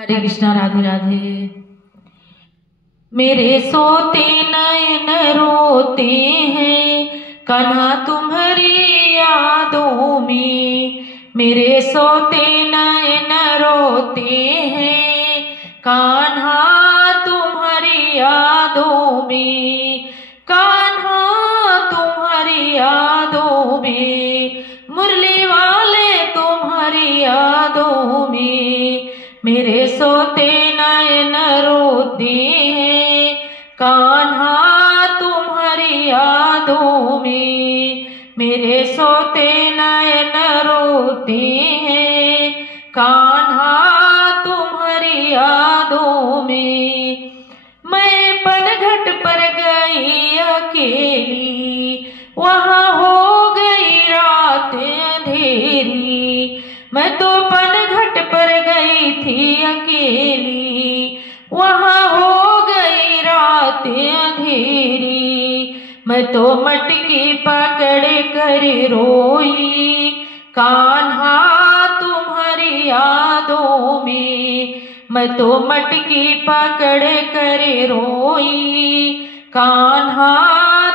हरे कृष्णा, राधे राधे। मेरे सोते नयन रोते हैं कान्हा तुम्हारी यादों में। मेरे सोते नयन रोते हैं कान्हा तुम्हारी यादों में। कान्हा तुम्हारी यादों में, मुरली वाले तुम्हारी यादों में। मेरे सोते नयन रोते हैं कान्हा तुम्हारी यादों में। मेरे सोते नयन रोते हैं कान्हा तुम्हारी यादों में। मैं पनघट पर गई अकेली, वहाँ हो गई रात अंधेरी। मैं तो पनघट पर गई थी अकेली, वहाँ हो गई रात अंधेरी। मैं तो मटकी पकड़ कर रोई कान्हा तुम्हारी यादों में। मैं तो मटकी पकड़ कर रोई कान्हा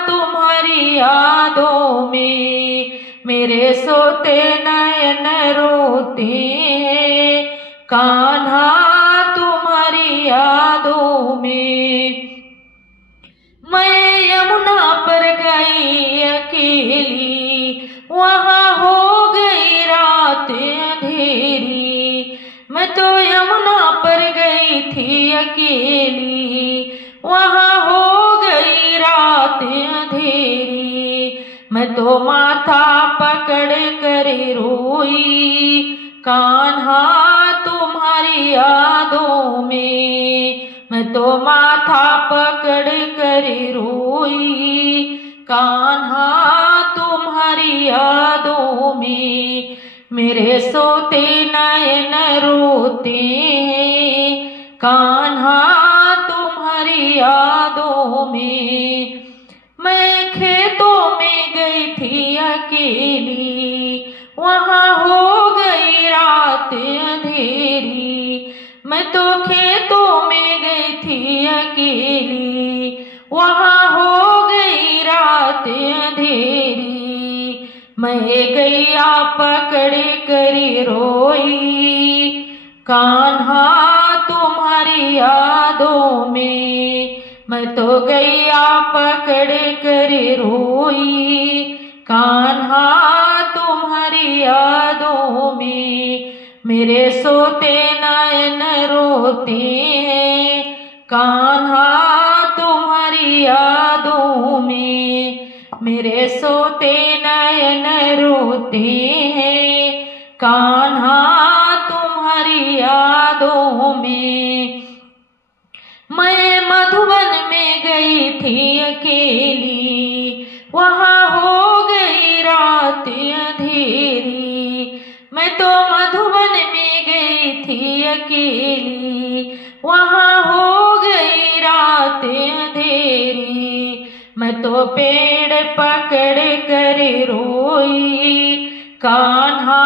तुम्हारी यादों में। मेरे सोते नयन रोते हैं कान्हा तुम्हारी यादों में। मैं यमुना पर गई अकेली, वहाँ हो गई रात अंधेरी। मैं तो यमुना पर गई थी अकेली, वहाँ हो गई रात अंधेरी। मैं तो माथा पकड़ कर रोई कान्हा तुम्हारी यादों में। मैं तो माथा पकड़ कर रोई कान्हा तुम्हारी यादों में। मेरे सोते नयन रोते हैं कान्हा तुम्हारी यादों में। मैं खेतों में गई थी अकेली, वहाँ हो गई रात अंधेरी। मैं तो खेतों में गई थी अकेली, वहाँ हो गई रात अंधेरी। मैं गैया पकड़ कर रोई कान्हा तुम्हारी यादों में। मैं तो गैया पकड़ कर रोई कान्हा तुम्हारी यादों में। मेरे सोते नयन रोते हैं कान्हा तुम्हारी यादों में। मेरे सोते नयन रोते हैं कान्हा तुम्हारी यादों में। मैं मधुबन में गई थी अकेली, वहाँ हो गई रात अंधेरी। मैं तो मधुबन में गई थी अकेली, वहाँ हो गई रात अंधेरी। मैं तो पेड़ पकड़ कर रोई कान्हा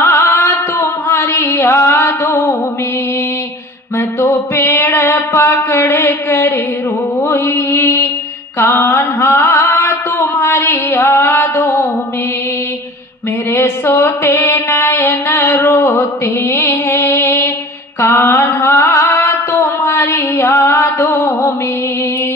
तुम्हारी यादों में। मैं तो पेड़ पकड़ कर रोई कान्हा तुम्हारी यादों में। मेरे सोते नयन रोते हैं कान्हा तुम्हारी यादों में।